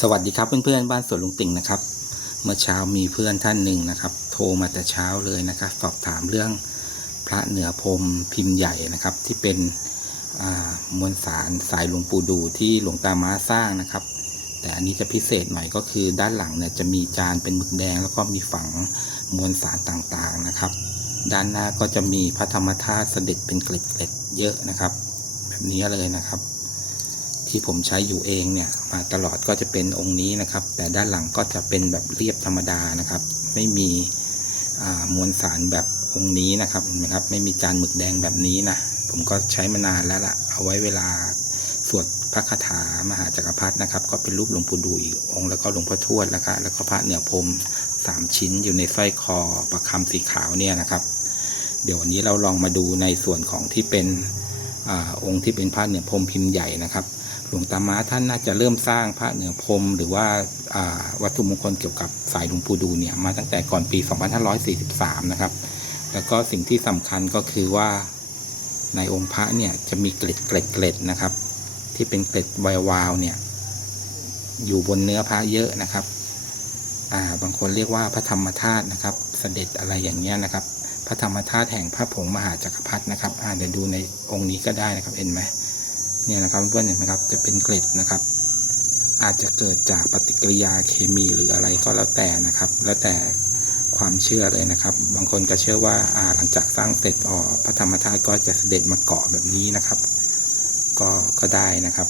สวัสดีครับเพื่อนๆบ้านสวนลุงติ่งนะครับ เมื่อเช้ามีเพื่อนท่านหนึ่งนะครับ โทรมาแต่เช้าเลยนะครับ สอบถามเรื่องพระเหนือพรมพิมพ์ใหญ่นะครับ ที่เป็นมวลสารสายหลวงปู่ดูที่หลวงตาม้าสร้างนะครับ แต่อันนี้จะพิเศษหน่อยก็คือด้านหลังเนี่ยจะมีจานเป็นหมึกแดง แล้วก็มีฝังมวลสารต่างๆนะครับ ด้านหน้าก็จะมีพระธรรมธาตุเสด็จเป็นเกล็ดๆเยอะนะครับ แบบนี้เลยนะครับ ที่ผมใช้อยู่เองเนี่ยมาตลอดก็จะเป็นองค์นี้นะครับ แต่ด้านหลังก็จะเป็นแบบเรียบธรรมดานะครับ ไม่มีมวลสารแบบองค์นี้นะครับเห็นไหมครับ ไม่มีจานหมึกแดงแบบนี้นะผมก็ใช้มานานแล้วล่ะ เอาไว้เวลาสวดพระคาถามหาจักรพรรดินะครับ ก็เป็นรูปหลวงปู่ดูอีกองค์แล้วก็หลวงพ่อทวดแล้วก็แล้วก็พระเหนือพรมสามชิ้นอยู่ในสร้อยคอประคำสีขาวเนี่ยนะครับ เดี๋ยววันนี้เราลองมาดูในส่วนของที่เป็นอองค์ที่เป็นพระเหนือพรมพิมพ์ใหญ่นะครับ หลวงตาม้าท่านน่าจะเริ่มสร้างพระเหนือพรมหรือว่าอ่าวัตถุมงคลเกี่ยวกับสายหลวงปู่ดูเนี่ยมาตั้งแต่ก่อนปี 2543 นะครับ แล้วก็สิ่งที่สำคัญก็คือว่าในองค์พระเนี่ยจะมีเกล็ดเกล็ดเกล็ดนะครับ ที่เป็นเกล็ดวายวาวเนี่ยอยู่บนเนื้อพระเยอะนะครับอ่าบางคนเรียกว่าพระธรรมธาตุนะครับ เสด็จอะไรอย่างเงี้ยนะครับ พระธรรมธาตุแห่งพระผงมหาจักรพรรดินะครับ อ่าเดี๋ยวดูในองค์นี้ก็ได้นะครับเห็นไหม เนี่ยนะครับเพื่อนเห็นไหมครับจะเป็นเกล็ดนะครับ อาจจะเกิดจากปฏิกิริยาเคมีหรืออะไรก็แล้วแต่นะครับ แล้วแต่ความเชื่อเลยนะครับ บางคนก็เชื่อว่าอ่าหลังจากสร้างเสร็จอ๋อพระธรรมธาตุก็จะเสด็จมาเกาะแบบนี้นะครับ ก็ก็ได้นะครับ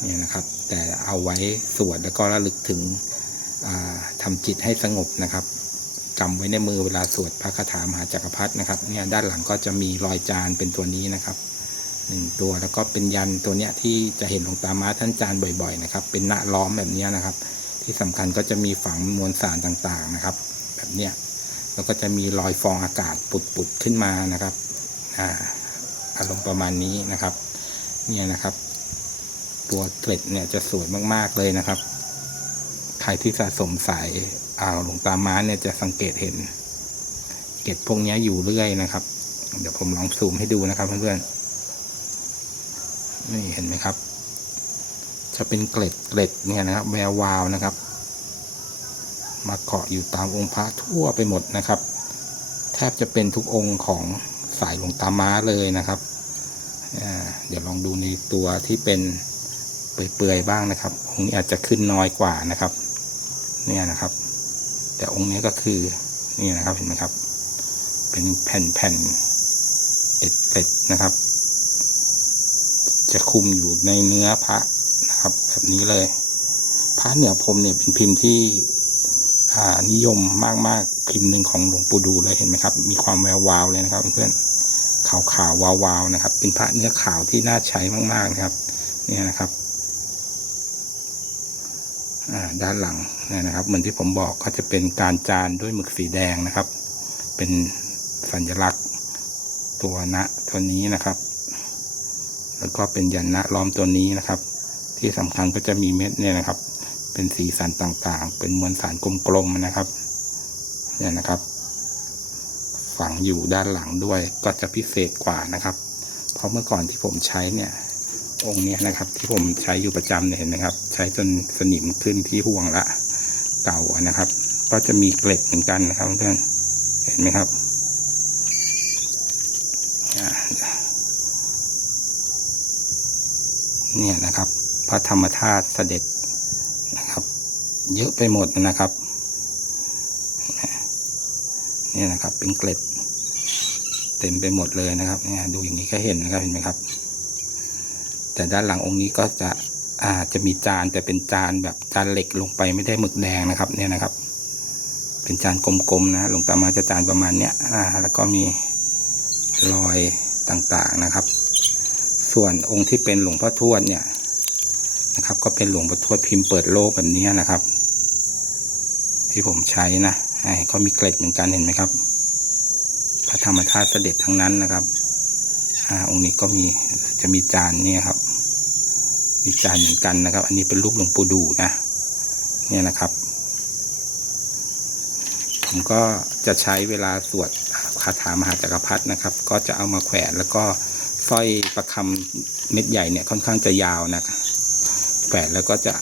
เนี่ยนะครับ แต่เอาไว้สวดแล้วก็ระลึกถึงอ่าทำจิตให้สงบนะครับจำไว้ในมือเวลาสวดพระคาถามหาจักรพรรดินะครับเนี่ยด้านหลังก็จะมีรอยจานเป็นตัวนี้นะครับ หนึ่งตัวแล้วก็เป็นยันตัวเนี้ยที่จะเห็นหลวงตามาท่านจานบ่อยๆนะครับ เป็นหน้าล้อมแบบเนี้ยนะครับ ที่สำคัญก็จะมีฝังมวลสารต่างๆนะครับ แบบเนี้ยแล้วก็จะมีรอยฟองอากาศปุดๆขึ้นมานะครับอ่าอารมณ์ประมาณนี้นะครับ เนี่ยนะครับ ตัวเกล็ดเนี่ยจะสวยมากๆเลยนะครับ ใครที่สะสมสายอ่าวหลวงตาม้าเนี่ยจะสังเกตเห็น เกล็ดพวกนี้อยู่เรื่อยนะครับ เดี๋ยวผมลองซูมให้ดูนะครับเพื่อนๆ นี่เห็นไหมครับ จะเป็นเกล็ดเกล็ดเนี่ยนะครับ แวววาวนะครับ มาเกาะอยู่ตามองค์พระทั่วไปหมดนะครับ แทบจะเป็นทุกองค์ของสายหลวงตาม้าเลยนะครับเดี๋ยวลองดูในตัวที่เป็นเปื่อยๆบ้างนะครับ องค์นี้อาจจะขึ้นน้อยกว่านะครับ เนี่ยนะครับ แต่องค์นี้ก็คือนี่นะครับเห็นไหมครับ เป็นแผ่นๆเอ็ดเกล็ดนะครับ จะคุมอยู่ในเนื้อพระนะครับ แบบนี้เลย พระเหนือพรมเนี่ยเป็นพิมพ์ที่นิยมมากๆพิมพ์หนึ่งของหลวงปู่ดูเลยเห็นไหมครับ มีความแวววาวเลยนะครับเพื่อนๆขาวขาววาววาวนะครับ เป็นพระเนื้อขาวที่น่าใช้มากๆนะครับ เนี่ยนะครับด้านหลังเนี่ยนะครับ เหมือนที่ผมบอกก็จะเป็นการจานด้วยหมึกสีแดงนะครับ เป็นสัญลักษณ์ตัวนะตัวนี้นะครับ แล้วก็เป็นยันนะล้อมตัวนี้นะครับ ที่สำคัญก็จะมีเม็ดเนี่ยนะครับ เป็นสีสันต่างๆ เป็นมวลสารกลมๆนะครับ เนี่ยนะครับ ฝังอยู่ด้านหลังด้วยก็จะพิเศษกว่านะครับ เพราะเมื่อก่อนที่ผมใช้เนี่ยองค์นี้นะครับ ที่ผมใช้อยู่ประจำเนี่ยเห็นไหมครับ ใช้จนสนิมขึ้นที่ห่วงละเก่านะครับ ก็จะมีเกล็ดเหมือนกันนะครับเพื่อนเห็นไหมครับอ่า เนี่ยนะครับ พระธรรมธาตุเสด็จนะครับ เยอะไปหมดนะครับเนี่ยนะครับ เป็นเกล็ด เต็มไปหมดเลยนะครับเนี่ยดูอย่างนี้ก็เห็นนะครับเห็นไหมครับ แต่ด้านหลังองค์นี้ก็จะอาจะมีจานแต่เป็นจานแบบจานเหล็กลงไปไม่ได้หมึกแดงนะครับ เนี่ยนะครับ เป็นจานกลมๆนะหลวงตามาจะจานประมาณเนี้ยอ่าแล้วก็มีรอยต่างๆนะครับ ส่วนองค์ที่เป็นหลวงพ่อทวดเนี่ยนะครับ ก็เป็นหลวงพ่อทวดพิมพ์เปิดโลกแบบนี้นะครับ ที่ผมใช้นะไอ่าก็มีเกล็ดเหมือนกันเห็นไหมครับพระธรรมธาตุเสด็จทั้งนั้นนะครับอ่าองค์นี้ก็มีจะมีจานเนี่ยครับ มีจานเหมือนกันนะครับ อันนี้เป็นรูปหลวงปู่ดูนะ เนี่ยนะครับผมก็จะใช้เวลาสวดคาถามหาจักรพรรดินะครับ ก็จะเอามาแขวนแล้วก็ สร้อยประคำเม็ดใหญ่เนี่ยค่อนข้างจะยาวนะแขวนแล้วก็จะ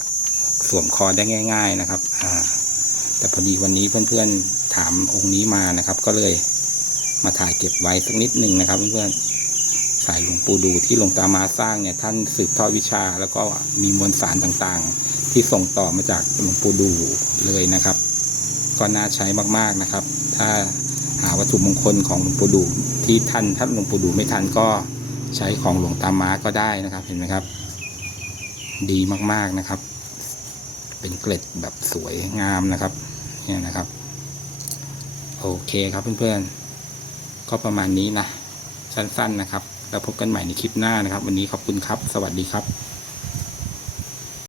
สวมคอได้ง่าย ๆนะครับ อ่า แต่พอดีวันนี้เพื่อนๆถามองค์นี้มานะครับ ก็เลยมาถ่ายเก็บไว้สักนิดหนึ่งนะครับเพื่อนๆสายหลวงปู่ดูที่หลวงตามาสร้างเนี่ย ท่านสืบทอดวิชา แล้วก็มีมวลสารต่างๆ ที่ส่งต่อมาจากหลวงปู่ดูเลยนะครับ ก็น่าใช้มากๆนะครับ ถ้าหาวัตถุมงคลของหลวงปู่ดูที่ท่านถ้าหลวงปู่ดูไม่ทันก็ ใช้ของหลวงตาม้าก็ได้นะครับ เห็นไหมครับ ดีมากๆนะครับ เป็นเกล็ดแบบสวยงามนะครับ เนี่ยนะครับ โอเคครับเพื่อนๆ ก็ประมาณนี้นะ สั้นๆนะครับ แล้วพบกันใหม่ในคลิปหน้านะครับ วันนี้ขอบคุณครับ สวัสดีครับ